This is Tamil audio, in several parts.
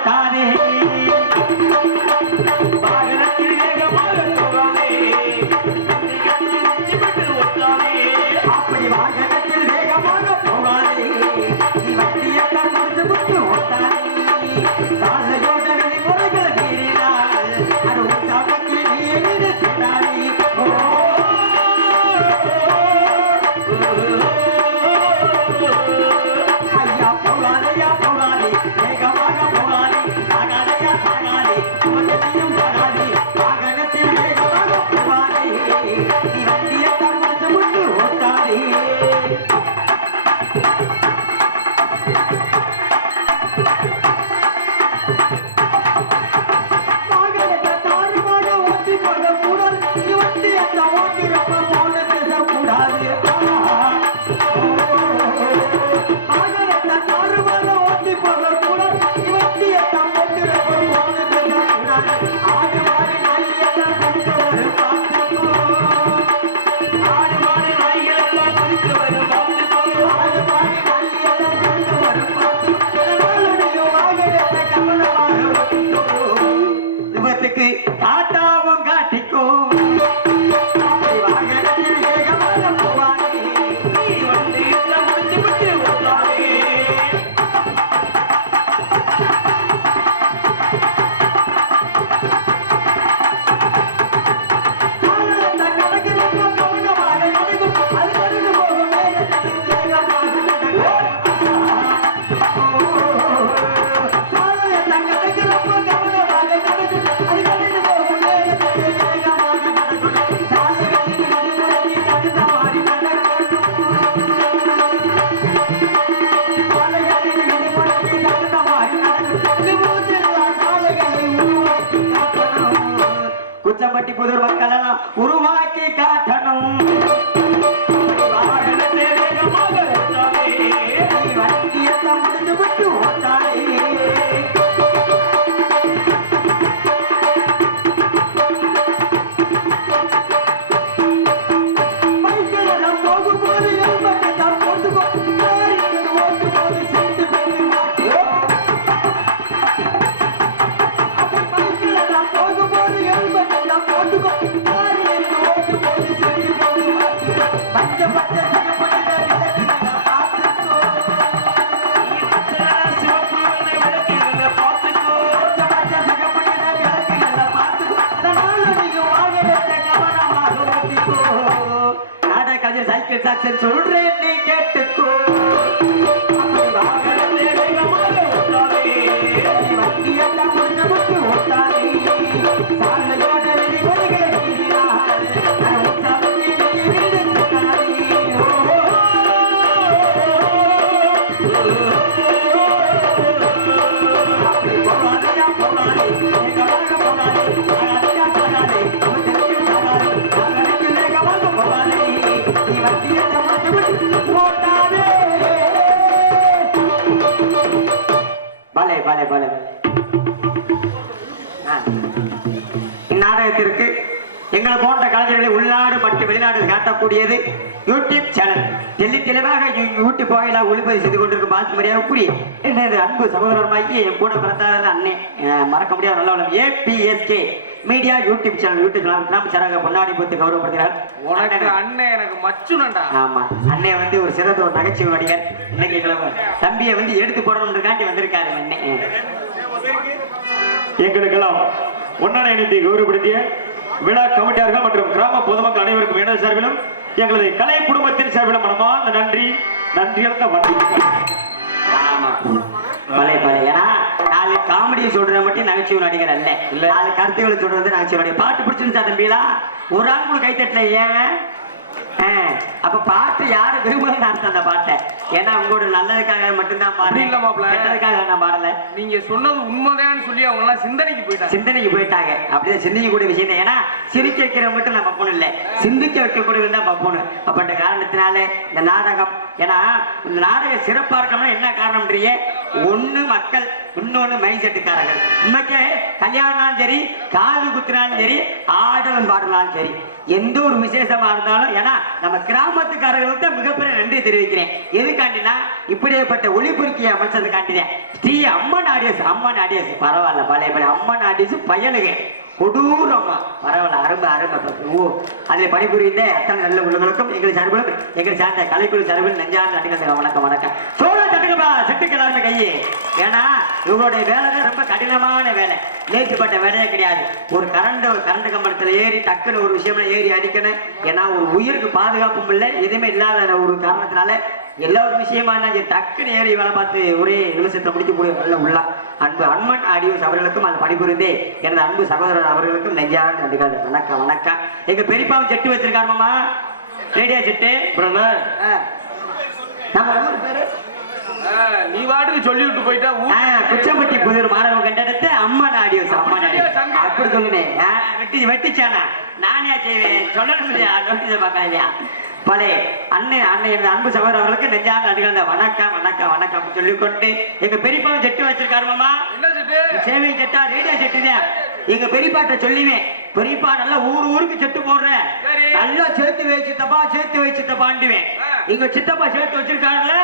ஓட்டாதே வாகனத்தில் வேகமாக போகாதே அப்படி வாகனத்தில் வேகமாக போகாதே நீ வண்டியெல்லாம் கொடுத்து விட்டு ஓட்டாதே சாலையோட விதிமுறைகளை மீறினால் அது உற்சாகத்தில் நீ எழுதி சொன்னாரே ஐயா போகாதையா போகாதே வேகமாக போகாதே சாகாதையா சாகாதே கொஞ்சத்தையும் சாகாதே வாகனத்தில் வேகமாக போகாதே நீ வண்டியெல்லாம் கொடுத்து விட்டு ஓட்டாதே காட்டாவும் காட்டிக்கும் வாகனத்தில் வேகமாக போவானே நீ வந்து முடிச்சு விட்டு ஓட்டாதே குச்சம்பட்டி புதூர் மக்கள் எல்லாம் உருவாக்கி காட்டணும் வண்டியெல்லாம் முடிஞ்சு விட்டு ஓட்டாதே போகும்போது சைக்கிள் சாக்சன் சொல்றேன் நீ கேட்டுக்கோ வண்டியெல்லாம் முடிஞ்ச மட்டும் ஓட்டாதே சாலையோட விதிமுறைகளை இந்நாடகத்திற்கு எங்களை போன்ற கலைஞர்களை உள்நாடு மற்றும் வெளிநாடு காட்டக்கூடியது யூடியூப் சேனல் தெளி தெளிவாக யூடியூப் வாயிலா ஒளிப்பதிவு செய்து கொண்டிருக்கும் பாக்கிமரியாக கூறிய எனது அன்பு சகோதரமாகி என் கூட பிறந்தாத அண்ணே மறக்க முடியாத நல்ல ஏபிஎஸ்கே மீடியா யூடியூப் சேனல் நம்ம சேனல் பொன்னாடி போட்டு கௌரவப்படுத்துகிறார். உனக்கு அண்ணன் எனக்கு மச்சுனண்டா. ஆமா, அண்ணே வந்து ஒரு சிறந்த ஒரு நகைச்சுவை நடிகர். இன்னைக்கு தம்பியை வந்து எடுத்து போடணுன்றதுக்காண்டி வந்திருக்காரு அண்ணே. எங்களுக்கெல்லாம் ஒன்னான இணைத்தை கௌரவப்படுத்திய விழா கமிட்டியார்கள் மற்றும் கிராம பொதுமக்கள் அனைவருக்கும் எனது சார்பிலும் எங்களது கலை குடும்பத்தின் சார்பிலும் மனமார்ந்த நன்றி ஏன்னா நாலு காமெடியை சொல்ற மட்டும் நகைச்சுவை நடிகர் அல்ல, நாலு கருத்துக்களை சொல்றது நகைச்சுவை. பாட்டு பிடிச்சிருந்தா தம்பிங்களா? ஒரு ஆள் கூட கைத்தட்டல ஏன்? அப்ப பாட்டு யாரு விரும்புறேன்னு அர்த்தம் அந்த பாட்டை. ஏன்னா உங்களோட நல்லதுக்காக மட்டும்தான் பாடுறதுக்காக நான் பாடல. நீங்க சொன்னது உண்மைதான் சொல்லி அவங்க எல்லாம் சிந்தனைக்கு போயிட்டாங்க. அப்படியே சிந்திக்க கூடிய விஷயம் தான். ஏன்னா சிரிக்க வைக்கிற மட்டும் நான் பப்போனும் இல்லை, சிந்திக்க வைக்கக்கூடியது தான் பப்போனு. அப்பட்ட காரணத்தினால இந்த நாடகம் ஏன்னா இந்த நாடகம் சிறப்பா இருக்கணும்னா என்ன காரணம்ன்றீங்க? ஒண்ணு மக்கள், இன்னொன்னு மைசெட்டுக்காரர்கள். இன்னைக்கு கல்யாணம்னாலும் சரி, காது குத்துனாலும் சரி, ஆடலும் பாடலாம் சரி, எந்த ஒரு விசேஷமா இருந்தாலும், ஏன்னா நம்ம கிராமத்துக்காரர்களுக்கு மிகப்பெரிய நன்றி தெரிவிக்கிறேன். எதுக்காண்டினா இப்படிப்பட்ட ஒளிபெருக்கியை அமைச்சதுக்காண்டிதான். ஸ்ரீ அம்மன் ஆடியன்ஸ் பரவாயில்ல, பழைய பழைய அம்மன் ஆடியன்ஸ் பயலுக கொடூரமா பரவாயில்ல, அருமை அருமை. ஓ, அதில் பணிபுரிந்த அத்தனை நல்ல உள்ளவர்களுக்கும் எங்கள் சார்பிலும் எங்கள் சார்ந்த கலைக்குழு சார்பில் நெஞ்சார்ந்த நடிகர்கள் வணக்கம் வணக்கம். சோழ தட்டுக்கப்பா, செட்டுக்கு எல்லாருமே கையே. ஏன்னா இவங்களுடைய வேலை ரொம்ப கடினமான வேலை, லேசுப்பட்ட வேலையே கிடையாது. ஒரு கரண்ட் கம்பளத்தில் ஏறி டக்குன்னு ஒரு விஷயம்ல ஏறி அடிக்கணும். ஏன்னா ஒரு உயிருக்கு பாதுகாப்பும் இல்லை, எதுவுமே இல்லாத ஒரு காரணத்தினால எல்லா ஒரு விஷயமா டக்குன்னு ஏறி வேலை பார்த்து ஒரே நிமிஷத்தை முடிக்கக்கூடிய நல்ல உள்ள அன்பு அம்மன் ஆடியோஸ் அவர்களுக்கும் அது பணிபுரிந்தே எனது அன்பு சகோதரர் அவர்களுக்கும் நெஞ்சார்ந்த நன்றிகள். வணக்கம் வணக்கம். எங்க பெரியப்பாவும் செட்டு வச்சிருக்காருமாமா, ரேடியோ செட்டு. நம்ம ஊர் பேரு நீ வாட்டுக்கு சொல்லி விட்டு போயிட்டா குச்சம்பட்டி புதூர் மாணவ கண்டனத்தை அம்மன் ஆடியோஸ், அம்மன் ஆடியோஸ் அப்படி சொல்லுனேன். வெட்டிச்சானா நானே செய்வேன், சொல்லணும் இல்லையா? நோட்டீஸை பார்க்கலாம் இல்லையா? பழைய அண்ணன் அன்பு சகோதரர்களுக்கு நெஞ்சார்ந்த நன்றிகள். வணக்கம் வணக்கம் வணக்கம் சொல்லிக்கொண்டு எங்க பெரியப்பாவும் செட்டு வச்சிருக்காருமாமா. சேவை செட்டா, ரேடியோ செட்டு தான். எங்க பெரியப்பாட்ட சொல்லுவேன், பெரியப்பா நல்லா ஊருக்கு செட்டு போடுறேன், நல்லா சேர்த்து வச்சுத்தப்பாண்டுவேன். எங்க சித்தப்பா சேர்த்து வச்சிருக்காருல்ல,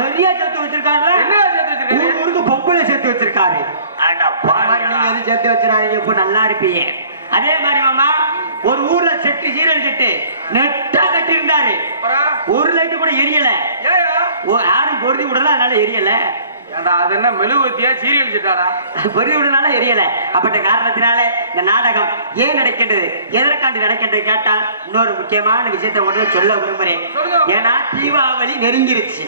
நிறைய சேர்த்து வச்சிருக்காருல்ல, ஊருக்கு பொம்பளை சேர்த்து வச்சிருக்காரு. நீங்க எது சேர்த்து வச்சிருக்காங்க, இப்ப நல்லா இருப்பீங்க. அதே மாதிரி மாமா ஒரு ஊர்ல செட்டு, சீரியல் செட்டு நெட்டா கட்டி இருந்தாரு, ஒரு லைட்டு கூட எரியல, யாரும் பொருதி விடல, அதனால எரியல. அது என்ன மெழுகுவத்தியா சீரியல் செட்டாடா? பொருதி விடனால எரியல. அப்பட்ட காரணத்தினால இந்த நாடகம் ஏன் நடக்கின்றது, எதற்காண்டி நடக்கின்றது கேட்டால் இன்னொரு முக்கியமான விஷயத்தை ஒன்று சொல்ல விரும்புறேன். ஏன்னா தீபாவளி நெருங்கிருச்சு.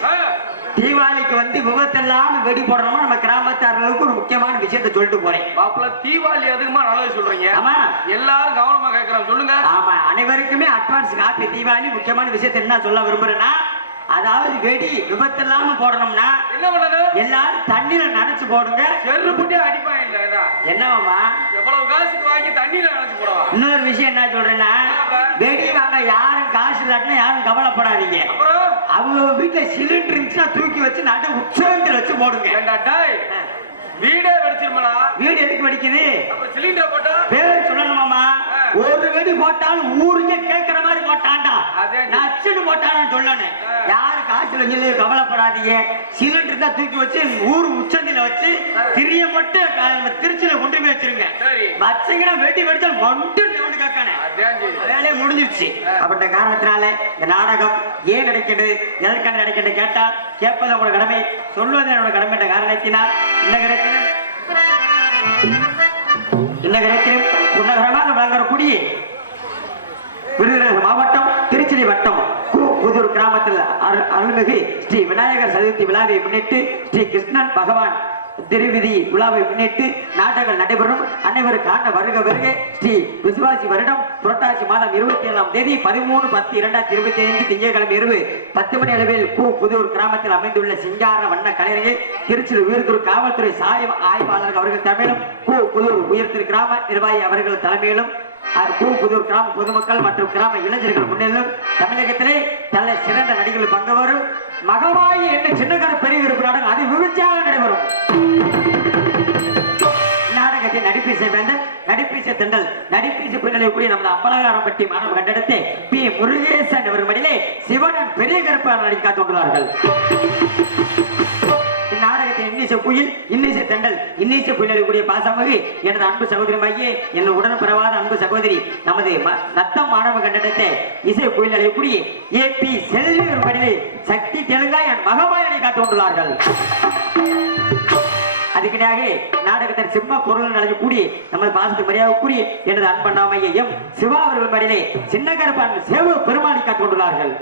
தீபாவளிக்கு விபத்தெல்லாம் வெடி போடணுமா, நம்ம கிராமத்தார்களுக்கு ஒரு முக்கியமான விஷயத்தை சொல்லிட்டு போறேன். மாப்பிள்ள தீபாவளி எதுக்குமா நல்லது சொல்றீங்க? ஆமா, எல்லாரும் கவனமா கேட்கறோம், சொல்லுங்க. ஆமா, அனைவருக்குமே அட்வான்ஸ் காப்பி. தீபாவளி முக்கியமான விஷயத்தை என்ன சொல்ல விரும்புறேன்னா, அதாவது வெடி விபத்து இல்லாம போடணும்னா என்ன பண்ணணும்? எல்லாரும் தண்ணியில நனைச்சு போடுங்க. செருப்புட்டே அடிப்பாங்க இல்ல? என்னவாமா எவ்வளவு காசுக்கு வாங்கி தண்ணியில நனைச்சு போடுவா? இன்னொரு விஷயம் என்ன சொல்றேன்னா, வெடி வாங்க யாரும் காசு இல்லாட்டினா யாரும் கவலைப்படாதீங்க. அவங்க வீட்டுல சிலிண்டர் இருந்துச்சுன்னா தூக்கி வச்சு நடு உற்சவத்தில் வச்சு போடுங்க. வீடே வெடிச்சிருமடா. வீடு எதுக்கு வெடிக்குது? சிலிண்டர் போட்டா பேர் சொல்லணுமாமா. ஒரு வெடி போட்டாலும் ஊருக்கே கேட்கிற மாதிரி போட்டான்டா, நச்சுன்னு போட்டாலும் சொல்லணும். யாரு காசு வச்சு கவலைப்படாதீங்க. சிலிண்டர் தான் தூக்கி வச்சு ஊரு உச்சந்தில வச்சு திரிய மட்டும் திருச்சியில கொண்டு போய் வச்சிருங்க. வச்சீங்கன்னா வெடி வெடிச்சால் மட்டும் கேட்கணும், வேலையை முடிஞ்சிருச்சு. அப்படின்ற காரணத்தினால இந்த நாடகம் ஏன் நடக்கிறது, எதற்கான நடக்கிறது கேட்டா கேட்பது உங்களோட கடமை, சொல்வது என்னோட கடமை என்ற காரணத்தினால் இன்னகரத்திலும் புன்னகரமாக வழங்கக்கூடிய விருதுநகர் மாவட்டம் திருச்சி வட்டம் புதூர் கிராமத்தில் அருள்மிகு ஸ்ரீ விநாயகர் சதுர்த்தி விழாவை முன்னிட்டு ஸ்ரீ கிருஷ்ணன் பகவான் திருவிதி விழாவை முன்னிட்டு நாடகங்கள் நடைபெறும். அனைவரும் காண வருக வருக. ஸ்ரீ விசுவாசி வருடம் புரட்டாசி மாதம் 27ஆம் தேதி 13/10/2025 திங்கட்கிழமை இரவு 10 மணி அளவில் புதூர் கிராமத்தில் அமைந்துள்ள சிங்கார வண்ண கலைஞர்கள் திருச்சி உயர்தூர் காவல்துறை சாய ஆய்வாளர்கள் அவர்கள் தலைமையிலும் புதூர் உயர்திரு கிராம நிர்வாகி அவர்கள் தலைமையிலும் புதூர் கிராம பொதுமக்கள் மற்றும் கிராம இளைஞர்கள் முன்னிலும் தமிழகத்திலே தலை சிறந்த நடிகர்கள் பங்கு வரும் மகவாயி என்ற சின்னகர பெரிய விருப்பு நாடகம் அது விமர்சையாக நடைபெறும். நாடகத்தை நடிப்பீசை வேந்தன், நடிப்பீசை தெண்டல், நடிப்பீசை பின்னலைக்கூடிய நமது அம்பலகாரம்பட்டி மாணவ கண்டனத்தை பி முருகேசன் இவர் மடியிலே சிவனன் பெரிய கருப்பாளர் நடிக்க காத்துள்ளார்கள். இந்நாடகத்தை இன்னிசை குயில், இன்னிசை தெண்டல், இன்னிசை புயலக்கூடிய பாசமகு எனது அன்பு சகோதரி மையே, என் உடன் பிறவாத அன்பு சகோதரி நமது நத்தம் மாணவ கண்டனத்தை இசை புயல் அழையக்கூடிய AP செல்வி ஒரு மடியிலே சக்தி தெலுங்கா என் மகமாயனை காத்து கொண்டுள்ளார்கள். அதுக்கிடையாக நாடகத்தின் சிம்ம குரல் அழைக்கக்கூடிய நமது பாசத்தை மரியாதை கூறிய எனது அன்பண்ணாமையை எம் சிவா அவர்கள் மடியிலே சின்னகரப்பான் சேவ பெருமாளை காத்து கொண்டுள்ளார்கள்.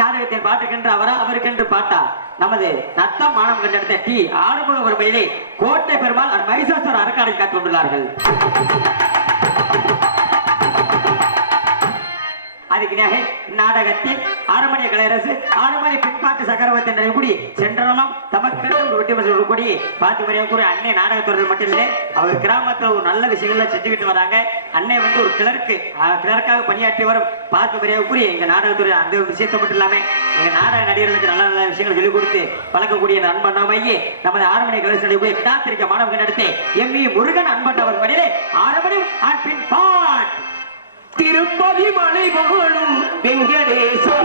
நாடகத்தை பாட்டுக்கென்று அவரா அவருக்கென்று பாட்டா நமது நத்தம் மாணவ கண்டனத்தை டி ஆறுமுக வறுமையிலே கோட்டை பெருமாள் மைசாசுர அரக்காடை காத்து கொண்டுள்ளார்கள். அதுக்கு நாடகத்தில் ஆரமணிய கலையரசு ஆரமணி பின்பாட்டு சக்கரவர்த்தி நடைபெறக்கூடிய சென்றனம் தமக்கு ஒரு வெற்றி சொல்லக்கூடிய பார்த்து மரியாதை அன்னை நாடகத்துறை மட்டும் இல்லை அவர் கிராமத்துல ஒரு நல்ல விஷயங்கள்ல செஞ்சுக்கிட்டு வராங்க. அன்னை வந்து ஒரு கிளர்க்காக பணியாற்றி வரும் பார்த்து மரியாதை எங்க நாடகத்துறை அந்த விஷயத்தை மட்டும் இல்லாம எங்க நாடக நடிகர்களுக்கு நல்ல நல்ல விஷயங்கள் சொல்லிக் கொடுத்து பழக்கக்கூடிய அன்பண்ணாமையே நமது ஆரமணிய கலையரசு நடைபெறக்கூடிய கிடாத்திரிக்க மாணவர்கள் நடத்தி எம்மி முருகன் அன்பண்ணவர் வழியிலே ஆரமணி பின் பாட் திருப்பதி மலை வாழும் வெங்கடேசா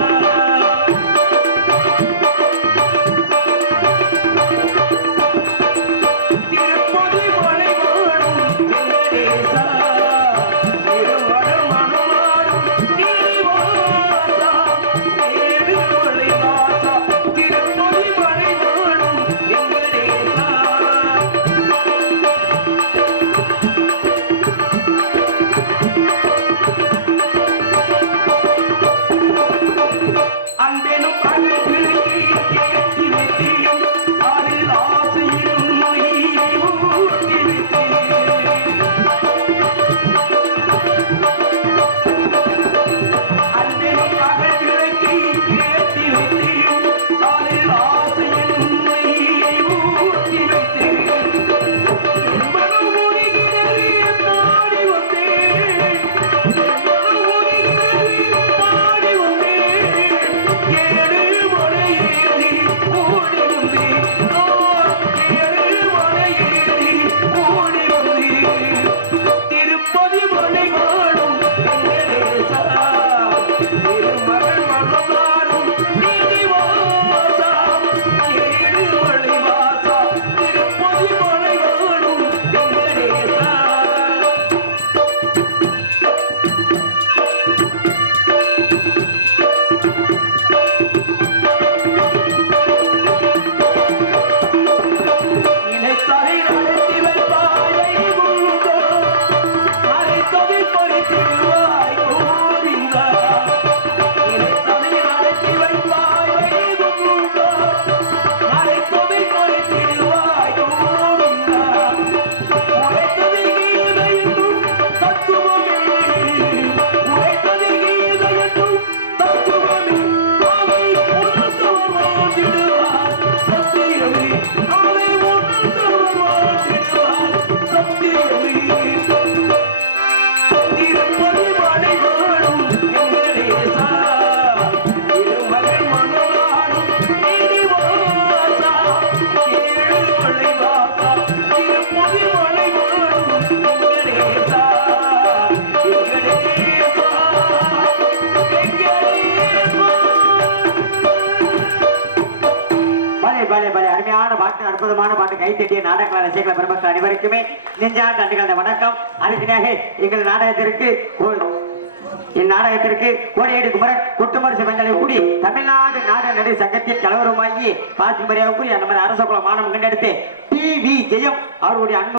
அற்புதமான பாட்டு கைத்தட்டிய நாடக ரசிகர்கள பெருமக்கள் அனைவருக்குமே நெஞ்சார்ந்த நன்றிகள் வணக்கம். அதுக்கு எங்கள் நாடகத்திற்கு இந்நாடகத்திற்கு கோடையடி குமரன் குட்டுமரசு வெண்டலை கூடி தமிழ்நாடு நாடக நடிகர் சங்கத்தின் தலைவருமாகி பாத்தி மரியாதை கூறி நமது அரச குல மாணவன் கண்டெடுத்து டி வி ஜெயம் அவருடைய அன்பு